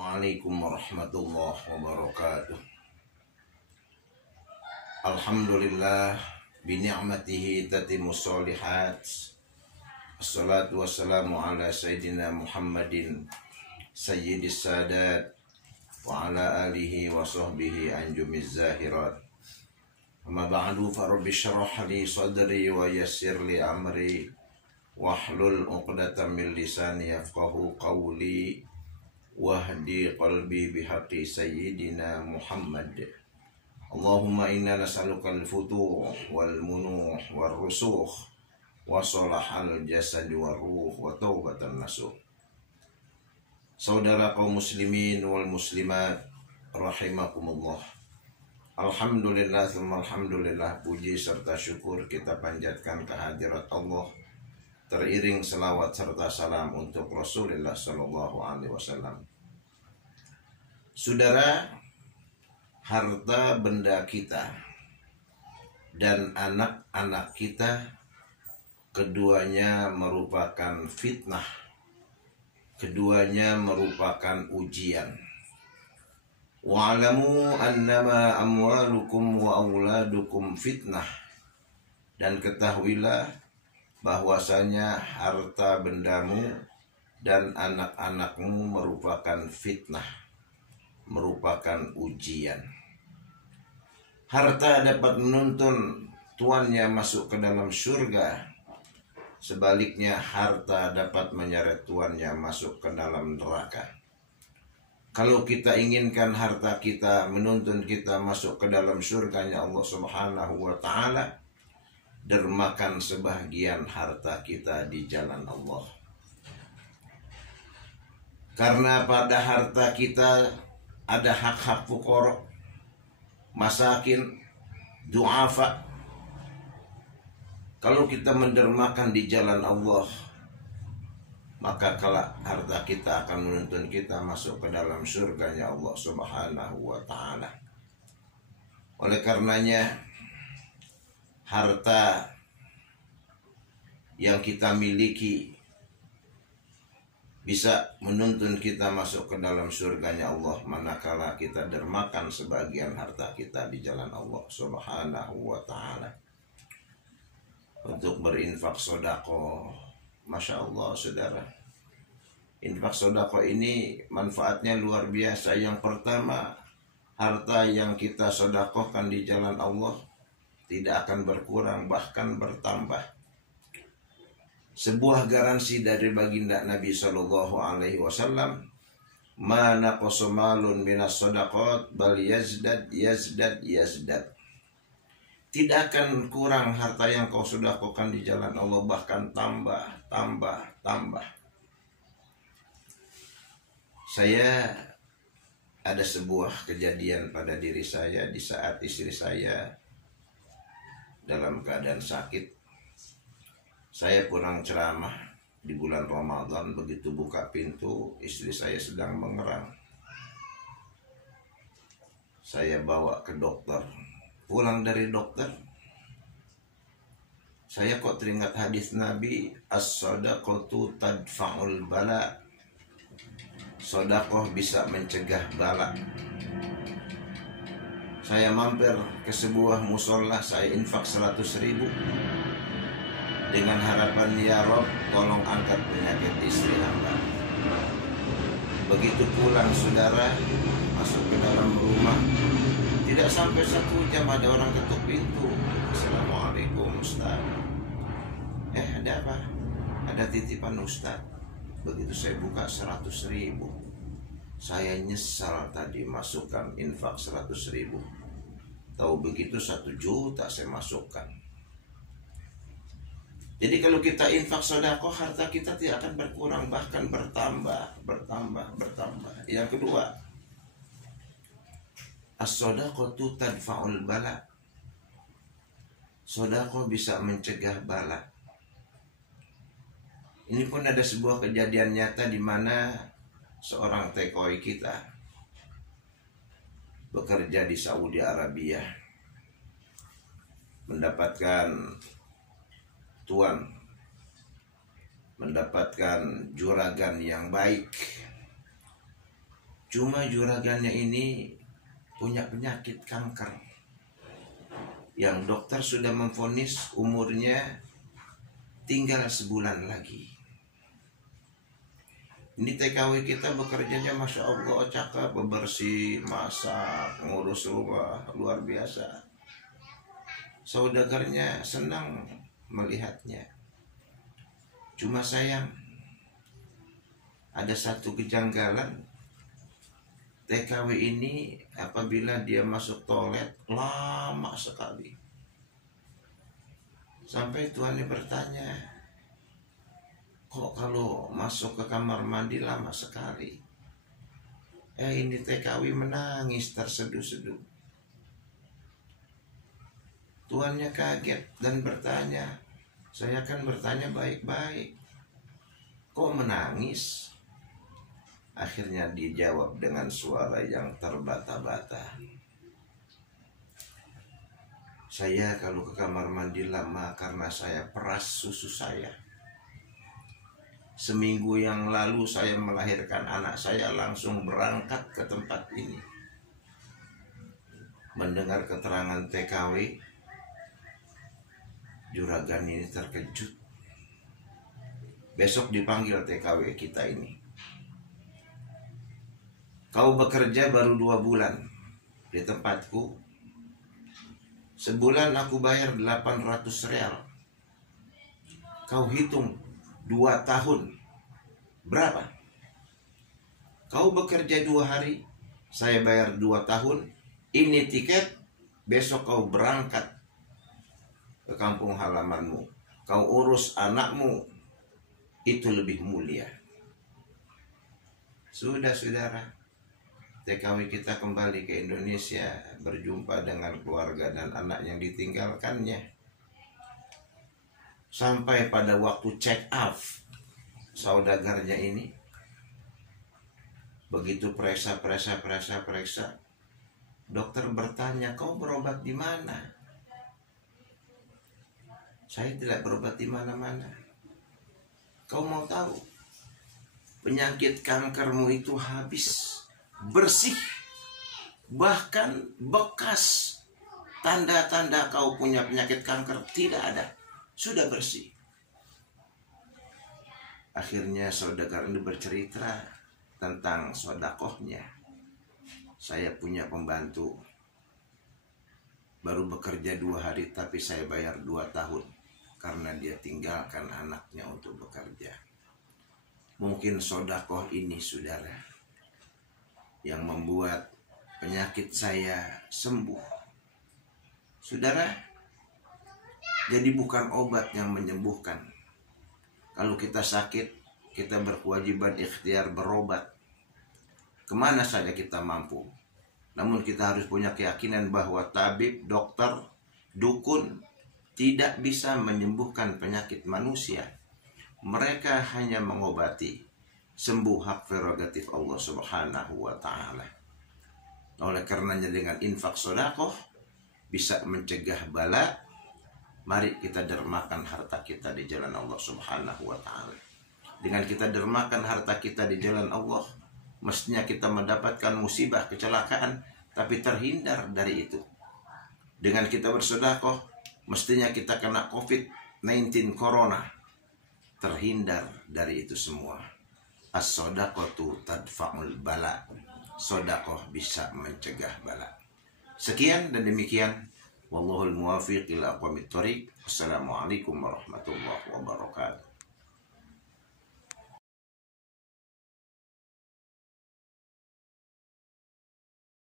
Assalamualaikum warahmatullahi wabarakatuh. Alhamdulillah bini'matihi tatimmus sholihat. Assalatu wassalamu ala sayyidina Muhammadin sayyidis sadat wa ala alihi wa sahbihi anjumiz zahirat. Amma ba'du fa rabbi shrah li sadri wa yassir li amri wahlul 'uqdatam min lisani yafqahu qawli wahdi qalbi bihaqqi sayyidina Muhammad. Allahumma inna nas'aluka al-futuh wal munuh wal rusukh wa salahal jasad wal ruh wa taubatan nasuh. Saudara kaum muslimin wal muslimat rahimakumullah. Alhamdulillah tsumma alhamdulillah, puji serta syukur kita panjatkan kehadirat Allah, teriring selawat serta salam untuk Rasulullah sallallahu alaihi wasallam. Saudara, harta benda kita dan anak-anak kita keduanya merupakan fitnah, keduanya merupakan ujian. Wa'lamu annama amwalukum wa auladukum fitnah, dan ketahuilah bahwasanya harta bendamu dan anak-anakmu merupakan fitnah, merupakan ujian. Harta dapat menuntun tuannya masuk ke dalam surga, sebaliknya harta dapat menyeret tuannya masuk ke dalam neraka. Kalau kita inginkan harta kita menuntun kita masuk ke dalam surganya Allah Subhanahu wa ta'ala, dermakan sebahagian harta kita di jalan Allah. Karena pada harta kita ada hak-hak fuqara, masakin, du'afa. Kalau kita mendermakan di jalan Allah, maka kelak harta kita akan menuntun kita masuk ke dalam surganya Allah Subhanahu wa ta'ala. Oleh karenanya, harta yang kita miliki bisa menuntun kita masuk ke dalam surganya Allah manakala kita dermakan sebagian harta kita di jalan Allah Subhanahu wa ta'ala untuk berinfak sodako. Masya Allah saudara, infak sodako ini manfaatnya luar biasa. Yang pertama, harta yang kita sodakohkan di jalan Allah tidak akan berkurang, bahkan bertambah. Sebuah garansi dari baginda Nabi Sallallahu Alaihi Wasallam, ma naqasa malun minas sadaqat bal yazdad yazdad yazdad. Tidak akan kurang harta yang kau sedekahkan di jalan Allah, bahkan tambah. Saya ada sebuah kejadian pada diri saya di saat istri saya dalam keadaan sakit. Saya pulang ceramah di bulan Ramadan, begitu buka pintu, istri saya sedang mengerang. Saya bawa ke dokter. Pulang dari dokter, saya kok teringat hadis Nabi, as-sadaqatu tadfa'ul bala. Sedekah bisa mencegah bala. Saya mampir ke sebuah musola, saya infak 100.000 dengan harapan, ya Rob, tolong angkat penyakit istri hamba. Begitu pulang saudara, masuk ke dalam rumah, tidak sampai 1 jam ada orang ketuk pintu. Assalamualaikum Ustaz. Ada apa? Ada titipan Ustaz. Begitu saya buka 100.000, saya nyesal tadi masukkan infak 100.000. Tahu begitu 1 juta saya masukkan. Jadi kalau kita infak sedekah, harta kita tidak akan berkurang, bahkan bertambah. Yang kedua, as-sadaqatu tadfa'ul bala. Sedekah bisa mencegah bala. Ini pun ada sebuah kejadian nyata di mana seorang TKI kita bekerja di Saudi Arabia, mendapatkan tuan, mendapatkan juragan yang baik, Cuma juragannya ini punya penyakit kanker yang dokter sudah memvonis umurnya tinggal sebulan lagi. Ini TKW kita bekerjanya Masya Allah cakep, bebersih, masak, ngurus rumah, luar biasa. Saudagarnya senang melihatnya. Cuma sayang, ada satu kejanggalan. TKW ini apabila dia masuk toilet lama sekali. Sampai tuannya bertanya, kok kalau masuk ke kamar mandi lama sekali? Ini TKW menangis terseduh-seduh. Tuannya kaget dan bertanya, saya kan bertanya baik-baik, kok menangis? Akhirnya dijawab dengan suara yang terbata-bata, saya kalau ke kamar mandi lama karena saya peras susu saya. Seminggu yang lalu saya melahirkan anak saya, langsung berangkat ke tempat ini. Mendengar keterangan TKW, juragan ini terkejut. Besok dipanggil TKW kita ini. Kau bekerja baru 2 bulan di tempatku. Sebulan aku bayar 800 real. Kau hitung 2 tahun berapa? Kau bekerja 2 hari, saya bayar 2 tahun. Ini tiket, besok kau berangkat ke kampung halamanmu. Kau urus anakmu, itu lebih mulia. Sudah saudara, TKW kita kembali ke Indonesia, berjumpa dengan keluarga dan anak yang ditinggalkannya. Sampai pada waktu check up, saudagarnya ini begitu periksa, dokter bertanya, kau berobat di mana? Saya tidak berobat di mana-mana. Kau mau tahu? Penyakit kankermu itu habis, bersih, bahkan bekas tanda-tanda kau punya penyakit kanker tidak ada, sudah bersih. Akhirnya saudagar ini bercerita tentang sodakohnya. Saya punya pembantu, baru bekerja 2 hari tapi saya bayar 2 tahun karena dia tinggalkan anaknya untuk bekerja. Mungkin sodakoh ini saudara yang membuat penyakit saya sembuh. Saudara, jadi bukan obat yang menyembuhkan. Kalau kita sakit, kita berkewajiban ikhtiar berobat kemana saja kita mampu. Namun kita harus punya keyakinan bahwa tabib, dokter, dukun tidak bisa menyembuhkan penyakit manusia. Mereka hanya mengobati. Sembuh hak prerogatif Allah Subhanahu wa ta'ala. Oleh karenanya dengan infak sedekah bisa mencegah bala. Mari kita dermakan harta kita di jalan Allah Subhanahu wa ta'ala. Dengan kita dermakan harta kita di jalan Allah, mestinya kita mendapatkan musibah, kecelakaan, tapi terhindar dari itu. Dengan kita bersedekah, mestinya kita kena COVID-19 corona, terhindar dari itu semua. As-sadaqatu tadfa'ul bala. Sedekah bisa mencegah bala. Sekian dan demikian. Wallahul muwaffiq ila aqwamit thoriq. Assalamualaikum warahmatullahi wabarakatuh.